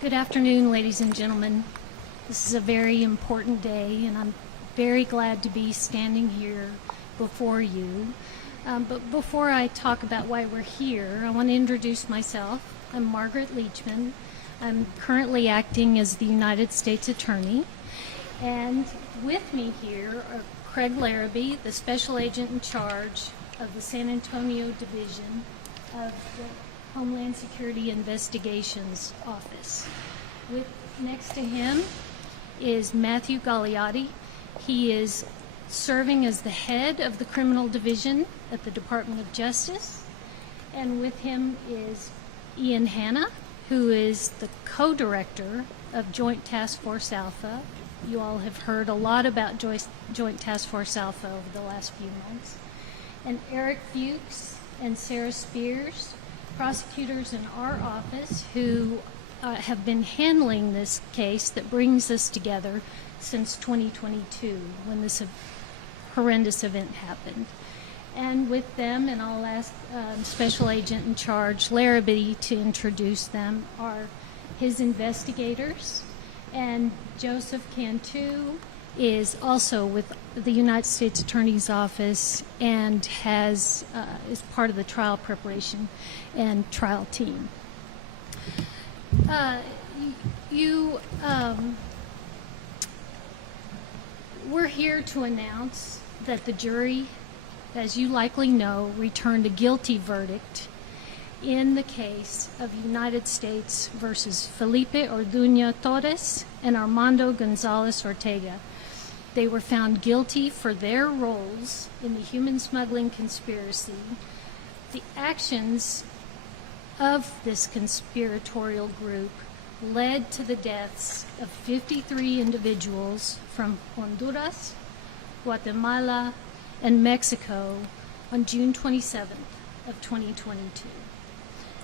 Good afternoon, ladies and gentlemen. This is a very important day, and I'm very glad to be standing here before you. But before I talk about why we're here, I want to introduce myself. I'm Margaret Leachman. I'm currently acting as the United States Attorney. And with me here are Craig Larrabee, the Special Agent in charge of the San Antonio Division of the Homeland Security Investigations Office. Next to him is Matthew Gagliotti. He is serving as the head of the Criminal Division at the Department of Justice. And with him is Ian Hanna, who is the co-director of Joint Task Force Alpha. You all have heard a lot about Joint Task Force Alpha over the last few months. And Eric Fuchs and Sarah Spears, prosecutors in our office who have been handling this case that brings us together since 2022 when this horrendous event happened. And with them, and I'll ask Special Agent in charge Larrabee to introduce them, are his investigators. And Joseph Cantu is also with the United States Attorney's Office and is part of the trial preparation and trial team. We're here to announce that the jury, as you likely know, returned a guilty verdict in the case of United States versus Felipe Torres and Armando Gonzalez Ortega. They were found guilty for their roles in the human smuggling conspiracy. The actions of this conspiratorial group led to the deaths of 53 individuals from Honduras, Guatemala, and Mexico on June 27th of 2022.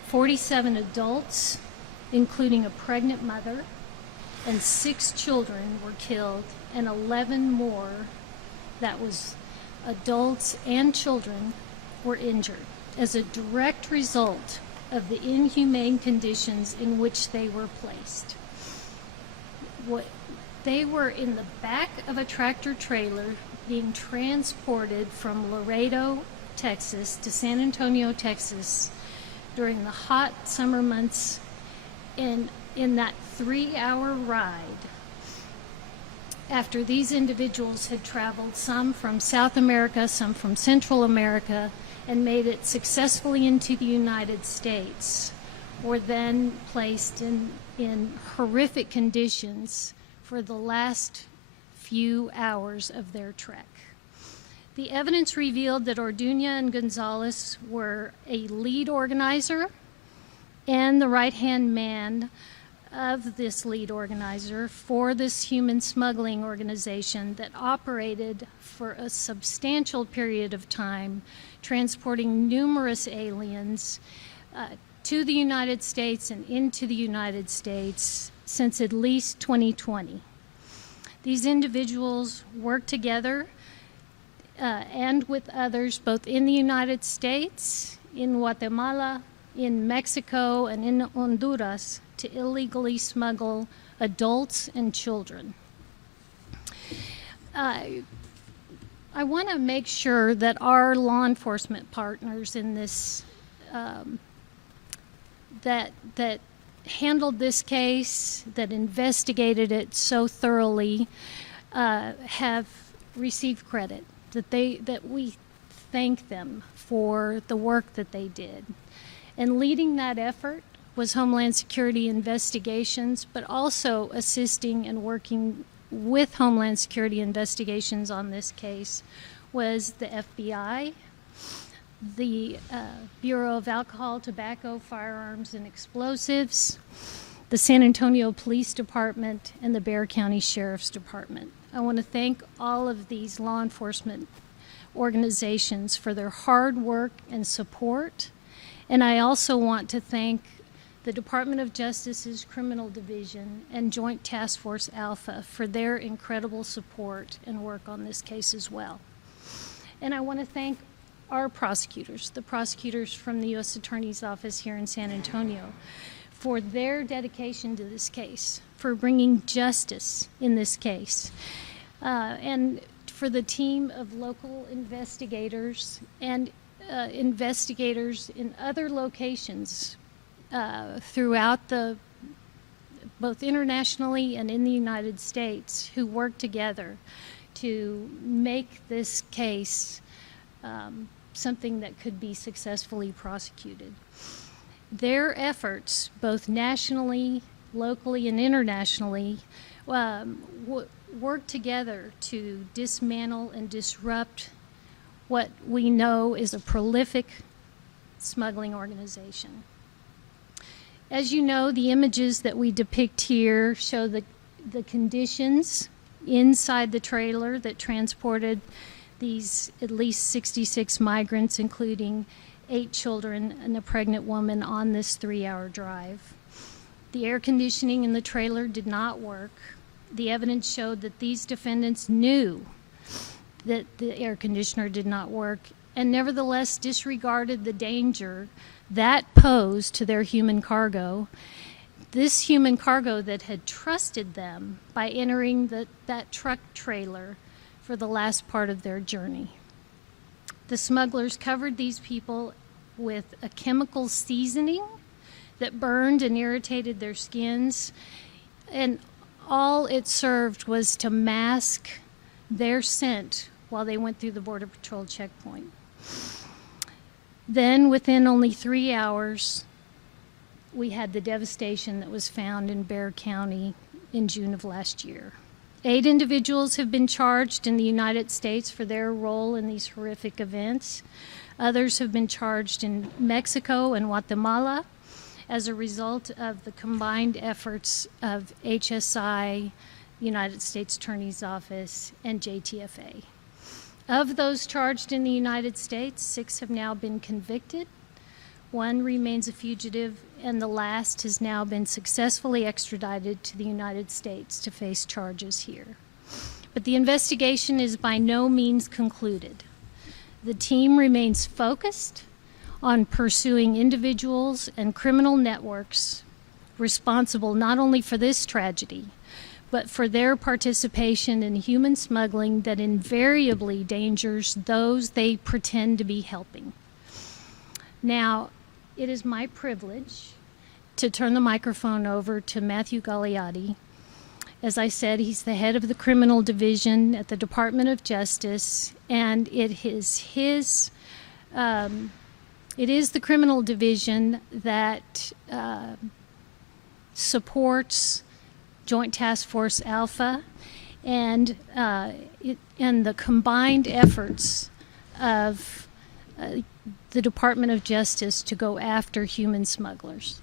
47 adults, including a pregnant mother, and 6 children were killed, and 11 more, that was adults and children, were injured as a direct result of the inhumane conditions in which they were placed. They were in the back of a tractor trailer being transported from Laredo, Texas to San Antonio, Texas during the hot summer months in that 3-hour ride. After these individuals had traveled, some from South America, some from Central America, and made it successfully into the United States, were then placed in horrific conditions for the last few hours of their trek. The evidence revealed that Orduña and Gonzalez were a lead organizer and the right-hand man of this lead organizer for this human smuggling organization that operated for a substantial period of time, transporting numerous aliens to the United States and into the United States since at least 2020. These individuals worked together and with others both in the United States, in Guatemala, in Mexico, and in Honduras to illegally smuggle adults and children. I want to make sure that our law enforcement partners in this, that handled this case, that investigated it so thoroughly, have received credit, that we thank them for the work that they did. And leading that effort was Homeland Security Investigations, but also assisting and working with Homeland Security Investigations on this case was the FBI, the Bureau of Alcohol, Tobacco, Firearms, and Explosives, the San Antonio Police Department, and the Bexar County Sheriff's Department. I want to thank all of these law enforcement organizations for their hard work and support. And I also want to thank the Department of Justice's Criminal Division and Joint Task Force Alpha for their incredible support and work on this case as well. And I want to thank our prosecutors, the prosecutors from the U.S. Attorney's Office here in San Antonio, for their dedication to this case, for bringing justice in this case, and for the team of local investigators and investigators in other locations throughout both internationally and in the United States, who work together to make this case something that could be successfully prosecuted. Their efforts, both nationally, locally, and internationally, work together to dismantle and disrupt what we know is a prolific smuggling organization. As you know, the images that we depict here show the conditions inside the trailer that transported these at least 66 migrants, including 8 children and a pregnant woman, on this 3-hour drive. The air conditioning in the trailer did not work. The evidence showed that these defendants knew that the air conditioner did not work and nevertheless disregarded the danger that posed to their human cargo. This human cargo that had trusted them by entering that truck trailer for the last part of their journey. The smugglers covered these people with a chemical seasoning that burned and irritated their skins, and all it served was to mask their scent while they went through the Border Patrol checkpoint. Then, within only 3 hours, we had the devastation that was found in Bexar County in June of last year. 8 individuals have been charged in the United States for their role in these horrific events. Others have been charged in Mexico and Guatemala as a result of the combined efforts of HSI, United States Attorney's Office, and JTFA. Of those charged in the United States, 6 have now been convicted. 1 remains a fugitive, and the last has now been successfully extradited to the United States to face charges here. But the investigation is by no means concluded. The team remains focused on pursuing individuals and criminal networks responsible not only for this tragedy, but for their participation in human smuggling that invariably endangers those they pretend to be helping. Now, it is my privilege to turn the microphone over to Matthew Galeotti. As I said, he's the head of the criminal division at the Department of Justice, and it is the criminal division that supports Joint Task Force Alpha and the combined efforts of the Department of Justice to go after human smugglers.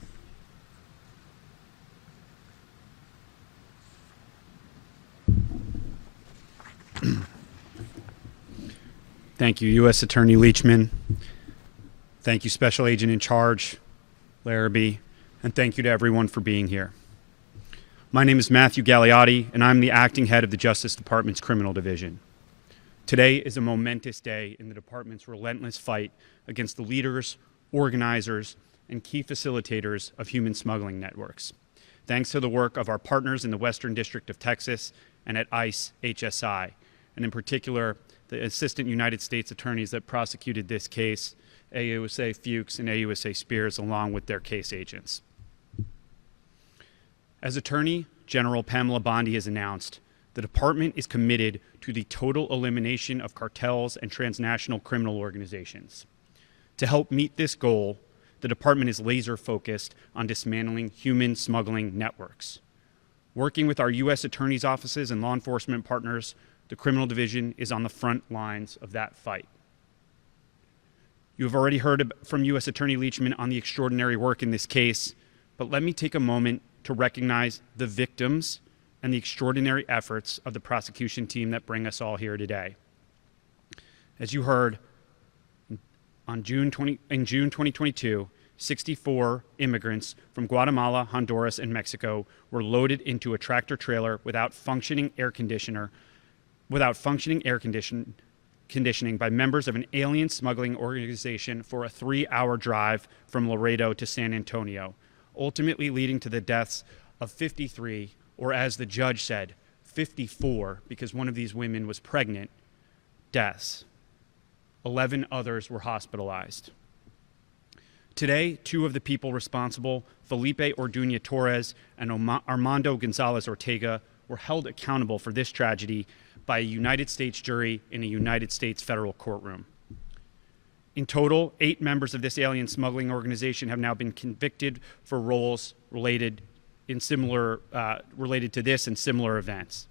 Thank you, U.S. Attorney Leachman. Thank you, Special Agent in Charge, Larrabee, and thank you to everyone for being here. My name is Matthew Galeotti, and I'm the acting head of the Justice Department's Criminal Division. Today is a momentous day in the department's relentless fight against the leaders, organizers, and key facilitators of human smuggling networks. Thanks to the work of our partners in the Western District of Texas and at ICE HSI, and in particular, the Assistant United States Attorneys that prosecuted this case, AUSA Fuchs and AUSA Spears, along with their case agents. As Attorney General Pamela Bondi has announced, the department is committed to the total elimination of cartels and transnational criminal organizations. To help meet this goal, the department is laser focused on dismantling human smuggling networks. Working with our U.S. attorneys' offices and law enforcement partners, the criminal division is on the front lines of that fight. You have already heard from U.S. Attorney Leachman on the extraordinary work in this case, but let me take a moment to recognize the victims and the extraordinary efforts of the prosecution team that bring us all here today. As you heard, in June 2022, 64 immigrants from Guatemala, Honduras, and Mexico were loaded into a tractor trailer without functioning air conditioning by members of an alien smuggling organization for a 3-hour drive from Laredo to San Antonio, ultimately leading to the deaths of 53, or as the judge said, 54, because one of these women was pregnant, deaths. 11 others were hospitalized. Today, two of the people responsible, Felipe Torres and Armando Gonzalez Ortega, were held accountable for this tragedy by a United States jury in a United States federal courtroom. In total, 8 members of this alien smuggling organization have now been convicted for roles related to this and similar events.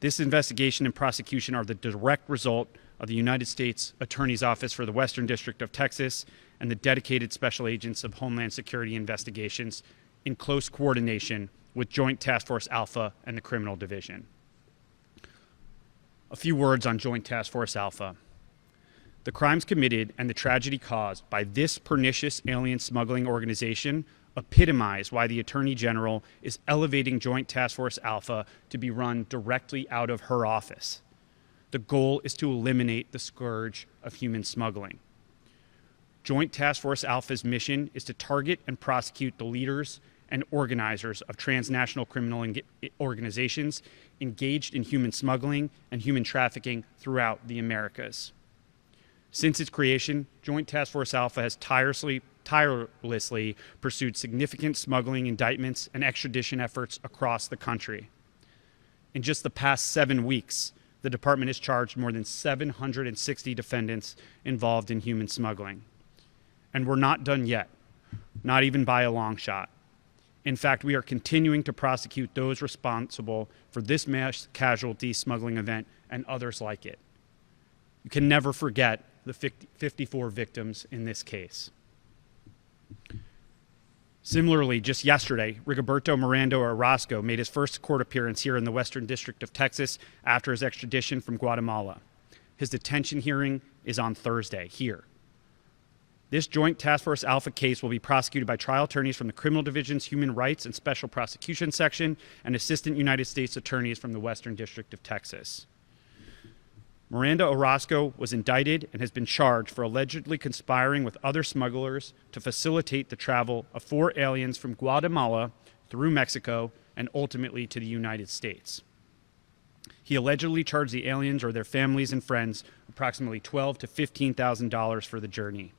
This investigation and prosecution are the direct result of the United States Attorney's Office for the Western District of Texas and the dedicated special agents of Homeland Security investigations in close coordination with Joint Task Force Alpha and the Criminal Division. A few words on Joint Task Force Alpha. The crimes committed and the tragedy caused by this pernicious alien smuggling organization epitomize why the Attorney General is elevating Joint Task Force Alpha to be run directly out of her office. The goal is to eliminate the scourge of human smuggling. Joint Task Force Alpha's mission is to target and prosecute the leaders and organizers of transnational criminal organizations engaged in human smuggling and human trafficking throughout the Americas. Since its creation, Joint Task Force Alpha has tirelessly pursued significant smuggling indictments and extradition efforts across the country. In just the past 7 weeks, the department has charged more than 760 defendants involved in human smuggling. And we're not done yet, not even by a long shot. In fact, we are continuing to prosecute those responsible for this mass casualty smuggling event and others like it. You can never forget the 54 victims in this case. Similarly, just yesterday, Rigoberto Miranda Orozco made his first court appearance here in the Western District of Texas after his extradition from Guatemala. His detention hearing is on Thursday here. This Joint Task Force Alpha case will be prosecuted by trial attorneys from the Criminal Division's Human Rights and Special Prosecution Section and assistant United States attorneys from the Western District of Texas. Miranda Orozco was indicted and has been charged for allegedly conspiring with other smugglers to facilitate the travel of 4 aliens from Guatemala through Mexico and ultimately to the United States. He allegedly charged the aliens or their families and friends approximately $12,000 to $15,000 for the journey.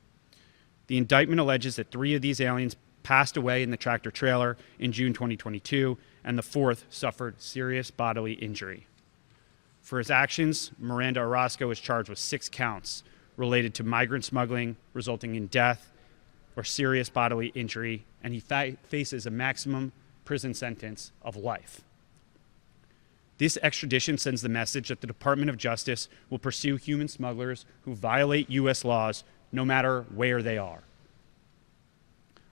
The indictment alleges that 3 of these aliens passed away in the tractor trailer in June 2022, and the 4th suffered serious bodily injury. For his actions, Miranda Orozco is charged with 6 counts related to migrant smuggling resulting in death or serious bodily injury, and he faces a maximum prison sentence of life. This extradition sends the message that the Department of Justice will pursue human smugglers who violate U.S. laws no matter where they are.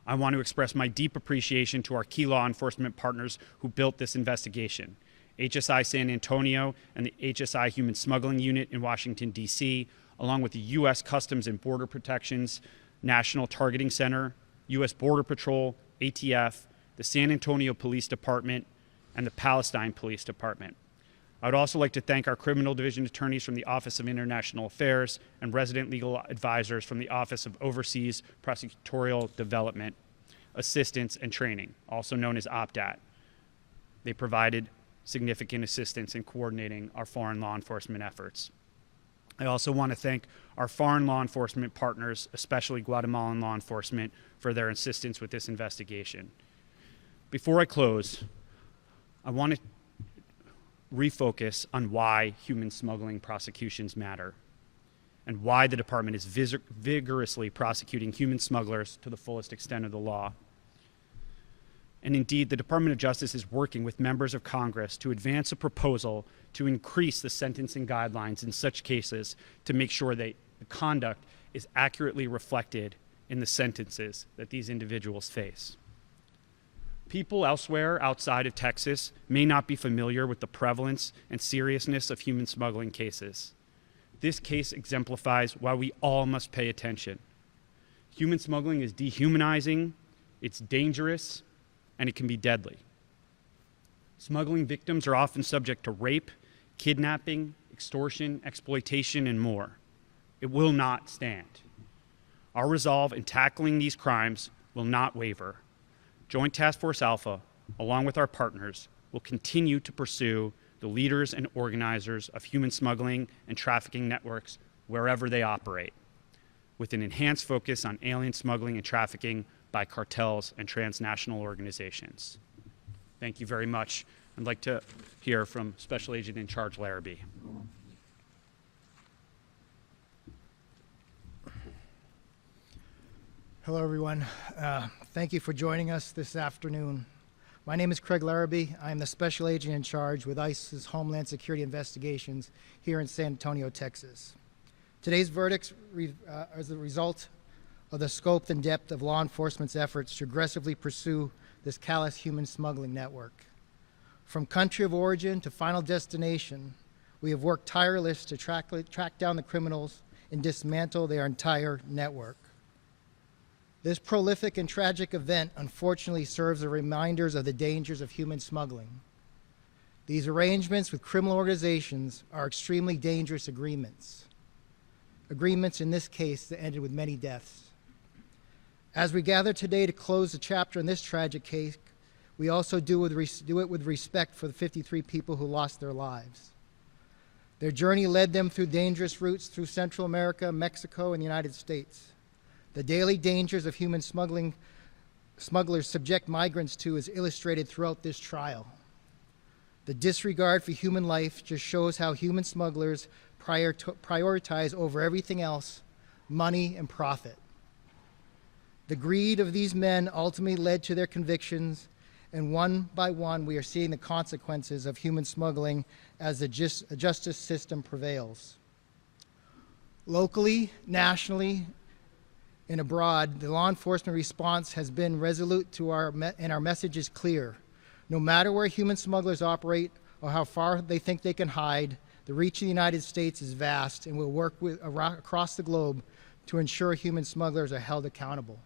I want to express my deep appreciation to our key law enforcement partners who built this investigation: HSI San Antonio and the HSI Human Smuggling Unit in Washington, D.C., along with the U.S. Customs and Border Protection's National Targeting Center, U.S. Border Patrol, ATF, the San Antonio Police Department, and the Palestine Police Department. I would also like to thank our Criminal Division attorneys from the Office of International Affairs and resident legal advisors from the Office of Overseas Prosecutorial Development, Assistance, and Training, also known as OPDAT. They provided significant assistance in coordinating our foreign law enforcement efforts. I also want to thank our foreign law enforcement partners, especially Guatemalan law enforcement, for their assistance with this investigation. Before I close, I want to refocus on why human smuggling prosecutions matter and why the department is vigorously prosecuting human smugglers to the fullest extent of the law. And indeed, the Department of Justice is working with members of Congress to advance a proposal to increase the sentencing guidelines in such cases to make sure that the conduct is accurately reflected in the sentences that these individuals face. People elsewhere outside of Texas may not be familiar with the prevalence and seriousness of human smuggling cases. This case exemplifies why we all must pay attention. Human smuggling is dehumanizing, it's dangerous, and it can be deadly. Smuggling victims are often subject to rape, kidnapping, extortion, exploitation, and more. It will not stand. Our resolve in tackling these crimes will not waver. Joint Task Force Alpha, along with our partners, will continue to pursue the leaders and organizers of human smuggling and trafficking networks wherever they operate, with an enhanced focus on alien smuggling and trafficking by cartels and transnational organizations. Thank you very much. I'd like to hear from Special Agent in Charge Larrabee. Hello, everyone. Thank you for joining us this afternoon. My name is Craig Larrabee. I am the Special Agent in Charge with ICE's Homeland Security Investigations here in San Antonio, Texas. Today's verdicts are the result of the scope and depth of law enforcement's efforts to aggressively pursue this callous human smuggling network. From country of origin to final destination, we have worked tirelessly to track down the criminals and dismantle their entire network. This prolific and tragic event unfortunately serves as reminders of the dangers of human smuggling. These arrangements with criminal organizations are extremely dangerous agreements. Agreements in this case that ended with many deaths. As we gather today to close the chapter in this tragic case, we also do it with respect for the 53 people who lost their lives. Their journey led them through dangerous routes through Central America, Mexico, and the United States. The daily dangers of human smugglers subject migrants to is illustrated throughout this trial. The disregard for human life just shows how human smugglers prioritize over everything else money and profit. The greed of these men ultimately led to their convictions, and one by one we are seeing the consequences of human smuggling as the justice system prevails. Locally, nationally, and abroad, the law enforcement response has been resolute and our message is clear. No matter where human smugglers operate or how far they think they can hide, the reach of the United States is vast, and we'll work across the globe to ensure human smugglers are held accountable.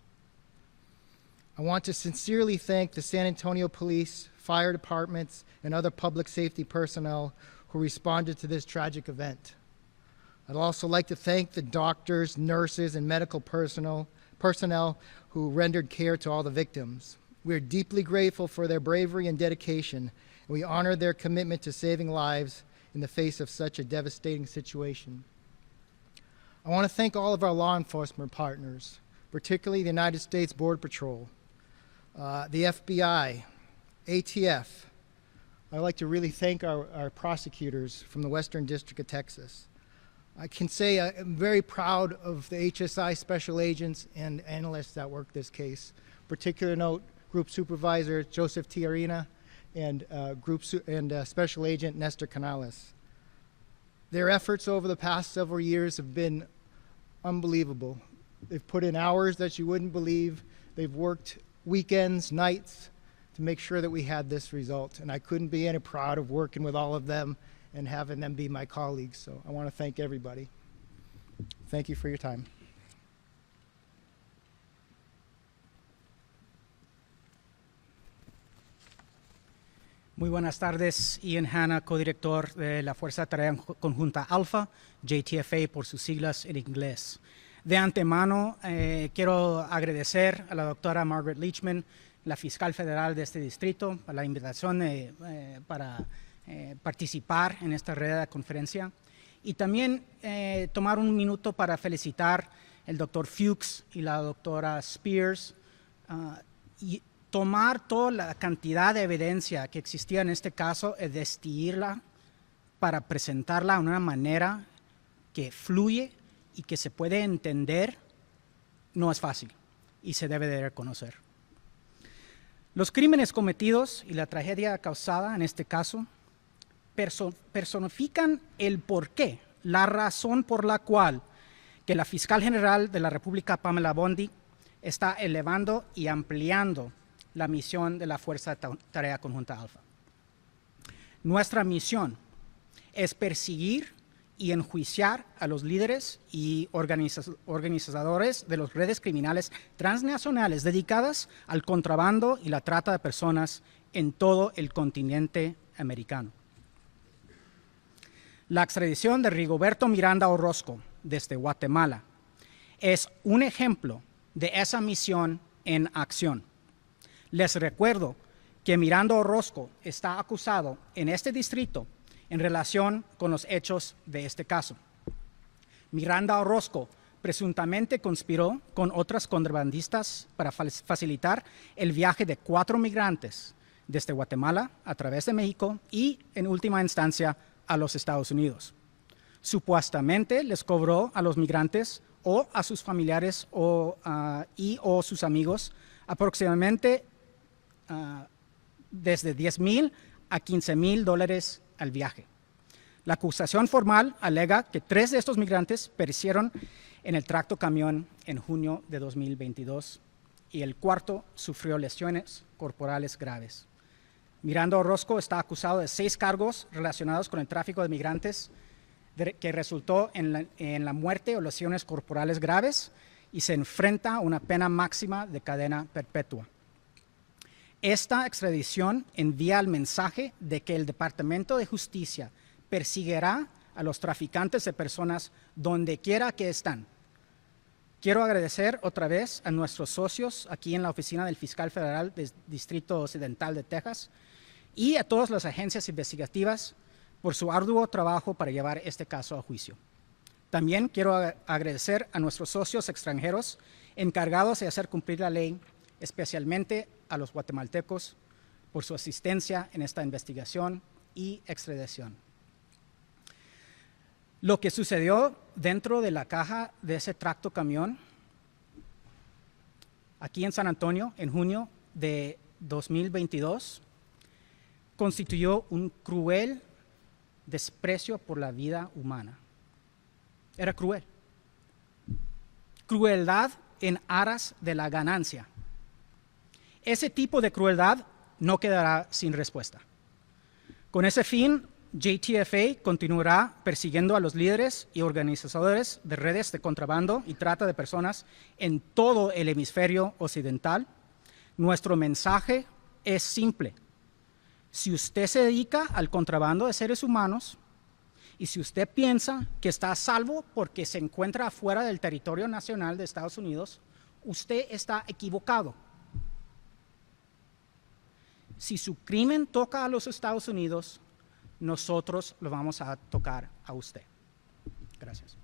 I want to sincerely thank the San Antonio Police, fire departments, and other public safety personnel who responded to this tragic event. I'd also like to thank the doctors, nurses, and medical personnel who rendered care to all the victims. We are deeply grateful for their bravery and dedication, and we honor their commitment to saving lives in the face of such a devastating situation. I want to thank all of our law enforcement partners, particularly the United States Border Patrol, the FBI, ATF. I'd like to really thank our prosecutors from the Western District of Texas. I can say I'm very proud of the HSI special agents and analysts that worked this case. Particular note, Group Supervisor Joseph Tiarina and Special Agent Nestor Canales. Their efforts over the past several years have been unbelievable. They've put in hours that you wouldn't believe. They've worked weekends, nights, to make sure that we had this result. And I couldn't be any proud of working with all of them and having them be my colleagues. So I want to thank everybody. Thank you for your time. Muy buenas tardes, Ian Hanna, codirector de la Fuerza de Tarea Conjunta Alpha, JTFA por sus siglas en inglés. De antemano, quiero agradecer a la doctora Margaret Leachman, la fiscal federal de este distrito, por la invitación para participar en esta red de conferencia, y también tomar un minuto para felicitar al doctor Fuchs y la doctora Spears y tomar toda la cantidad de evidencia que existía en este caso y destilarla para presentarla de una manera que fluye y que se puede entender. No es fácil y se debe de reconocer. Los crímenes cometidos y la tragedia causada en este caso personifican el porqué, la razón por la cual que la fiscal general de la República, Pamela Bondi, está elevando y ampliando la misión de la Fuerza de Tarea Conjunta Alpha. Nuestra misión es perseguir y enjuiciar a los líderes y organizadores de las redes criminales transnacionales dedicadas al contrabando y la trata de personas en todo el continente americano. La extradición de Rigoberto Miranda Orozco desde Guatemala es un ejemplo de esa misión en acción. Les recuerdo que Miranda Orozco está acusado en este distrito en relación con los hechos de este caso. Miranda Orozco presuntamente conspiró con otras contrabandistas para facilitar el viaje de 4 migrantes desde Guatemala a través de México y, en última instancia, a los Estados Unidos. Supuestamente les cobró a los migrantes o a sus familiares o sus amigos aproximadamente desde $10,000 a $15,000 al viaje. La acusación formal alega que 3 de estos migrantes perecieron en el tracto camión en junio de 2022 y el cuarto sufrió lesiones corporales graves. Miranda Orozco está acusado de 6 cargos relacionados con el tráfico de migrantes que resultó en la muerte o lesiones corporales graves y se enfrenta a una pena máxima de cadena perpetua. Esta extradición envía el mensaje de que el Departamento de Justicia perseguirá a los traficantes de personas donde quiera que están. Quiero agradecer otra vez a nuestros socios aquí en la oficina del Fiscal Federal del Distrito Occidental de Texas y a todas las agencias investigativas por su arduo trabajo para llevar este caso a juicio. También quiero agradecer a nuestros socios extranjeros encargados de hacer cumplir la ley, especialmente a los guatemaltecos, por su asistencia en esta investigación y extradición. Lo que sucedió dentro de la caja de ese tracto camión aquí en San Antonio en junio de 2022 constituyó un cruel desprecio por la vida humana. Era cruel. Crueldad en aras de la ganancia. Ese tipo de crueldad no quedará sin respuesta. Con ese fin, JTFA continuará persiguiendo a los líderes y organizadores de redes de contrabando y trata de personas en todo el hemisferio occidental. Nuestro mensaje es simple. Si usted se dedica al contrabando de seres humanos y si usted piensa que está a salvo porque se encuentra afuera del territorio nacional de Estados Unidos, usted está equivocado. Si su crimen toca a los Estados Unidos, nosotros lo vamos a tocar a usted. Gracias.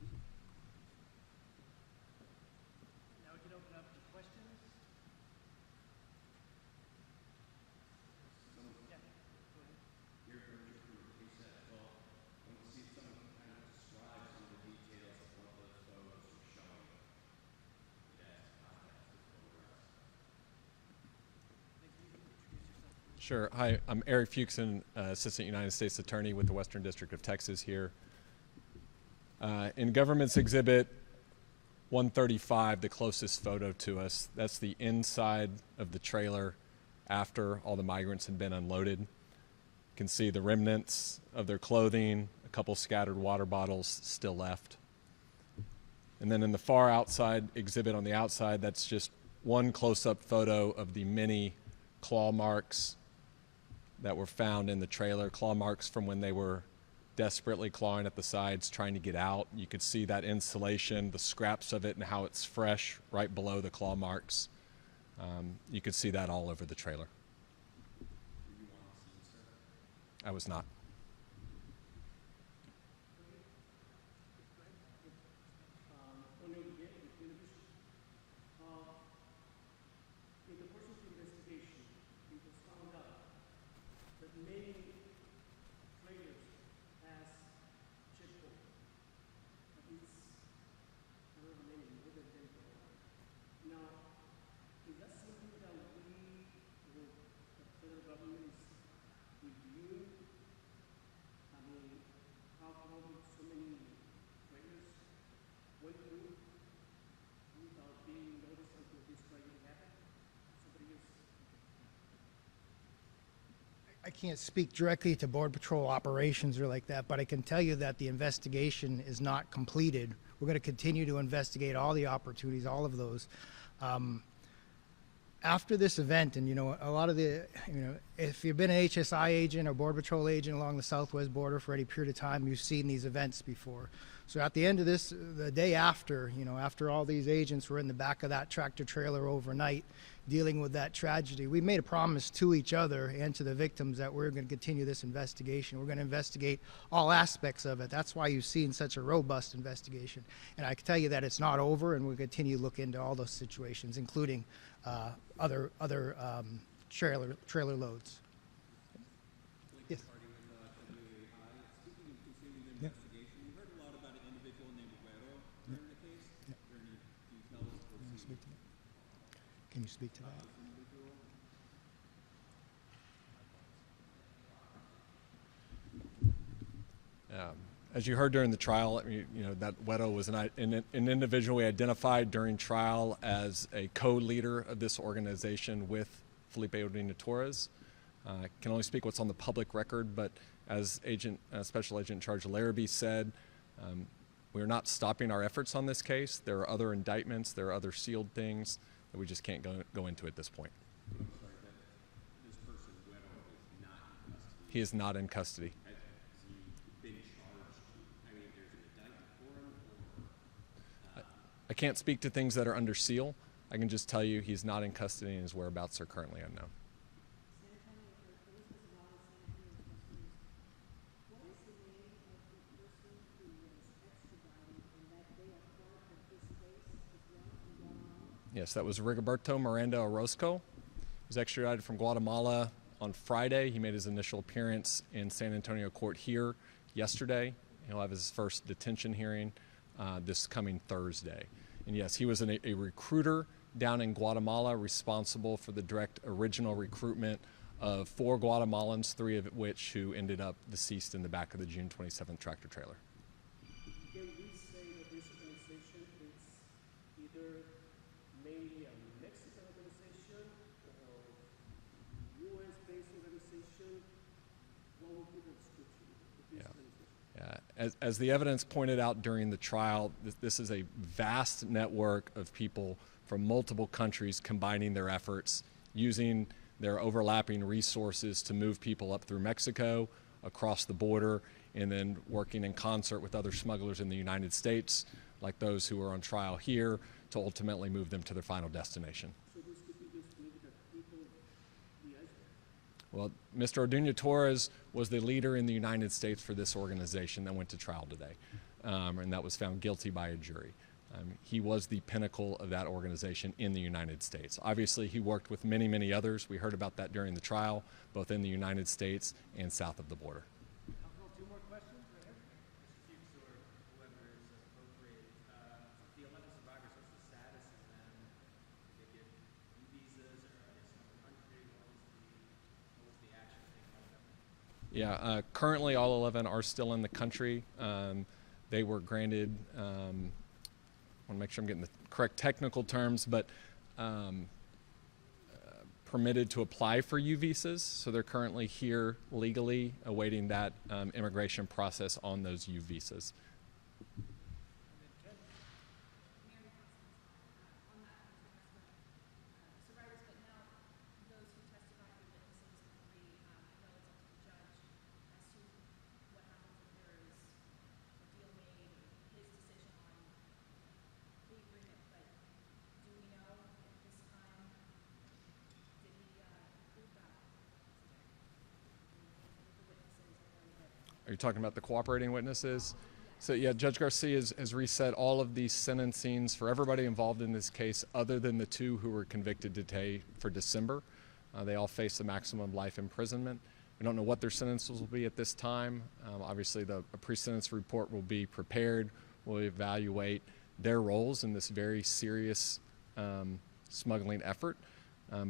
Sure. Hi, I'm Eric Fuchsen, Assistant United States Attorney with the Western District of Texas here. In Government's Exhibit 135, the closest photo to us, that's the inside of the trailer after all the migrants had been unloaded. You can see the remnants of their clothing, a couple scattered water bottles still left. And then in the far outside exhibit on the outside, that's just one close-up photo of the many claw marks that were found in the trailer, claw marks from when they were desperately clawing at the sides trying to get out. You could see that insulation, the scraps of it, and how it's fresh right below the claw marks. You could see that all over the trailer. I was not. I can't speak directly to Border Patrol operations or like that, but I can tell you that the investigation is not completed. We're going to continue to investigate all the opportunities, all of those. After this event, and a lot of the, if you've been an HSI agent or Border Patrol agent along the southwest border for any period of time, you've seen these events before. So at the end of this, the day after, after all these agents were in the back of that tractor trailer overnight dealing with that tragedy, we made a promise to each other and to the victims that we're going to continue this investigation. We're going to investigate all aspects of it. That's why you've seen such a robust investigation. And I can tell you that it's not over, and we'll continue to look into all those situations, including other trailer loads. Yes. Yeah. Can you speak to that? As you heard during the trial, that Wedo was an individual we identified during trial as a co-leader of this organization with Felipe Torres. I can only speak what's on the public record, but as Special Agent in Charge Larrabee said, we're not stopping our efforts on this case. There are other indictments, there are other sealed things that we just can't go into at this point. He is not in custody. I can't speak to things that are under seal. I can just tell you he's not in custody and his whereabouts are currently unknown. Yes, that was Rigoberto Miranda Orozco. He was extradited from Guatemala on Friday. He made his initial appearance in San Antonio court here yesterday. He'll have his first detention hearing this coming Thursday. And yes, he was a recruiter down in Guatemala responsible for the direct original recruitment of 4 Guatemalans, 3 of which who ended up deceased in the back of the June 27th tractor trailer. Can we say that this organization is either mainly a Mexican organization or US-based organization? What would be the description of this organization? As the evidence pointed out during the trial, this is a vast network of people from multiple countries combining their efforts, using their overlapping resources to move people up through Mexico, across the border, and then working in concert with other smugglers in the United States, like those who are on trial here, to ultimately move them to their final destination. So this could be just political people, the iceberg? Well, Mr. Ortega Torres was the leader in the United States for this organization that went to trial today, and that was found guilty by a jury. He was the pinnacle of that organization in the United States. Obviously, he worked with many, many others. We heard about that during the trial, both in the United States and south of the border. I'll 2 more questions right here. Mr. Fuchs or whoever is appropriate. The 11 survivors, what's the status of them? Did they get visas or are they still in the country? What was the action taken by them? Yeah, currently all 11 are still in the country. They were granted, I want to make sure I'm getting the correct technical terms, but permitted to apply for U visas. So they're currently here legally awaiting that immigration process on those U visas. Are you talking about the cooperating witnesses? So yeah, Judge Garcia has reset all of these sentencings for everybody involved in this case other than the 2 who were convicted today for December. They all face a maximum life imprisonment. We don't know what their sentences will be at this time. Obviously, a pre-sentence report will be prepared. We'll evaluate their roles in this very serious smuggling effort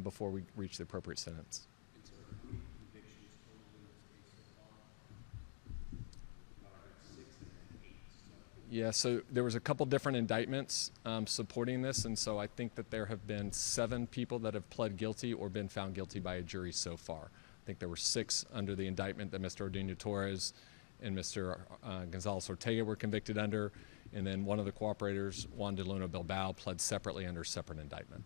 before we reach the appropriate sentence. Yeah, so there was a couple different indictments supporting this, and so I think that there have been 7 people that have pled guilty or been found guilty by a jury so far. I think there were 6 under the indictment that Mr. Ortega Torres and Mr. Gonzalez Ortega were convicted under, and then one of the cooperators, Juan de Luna Bilbao, pled separately under a separate indictment.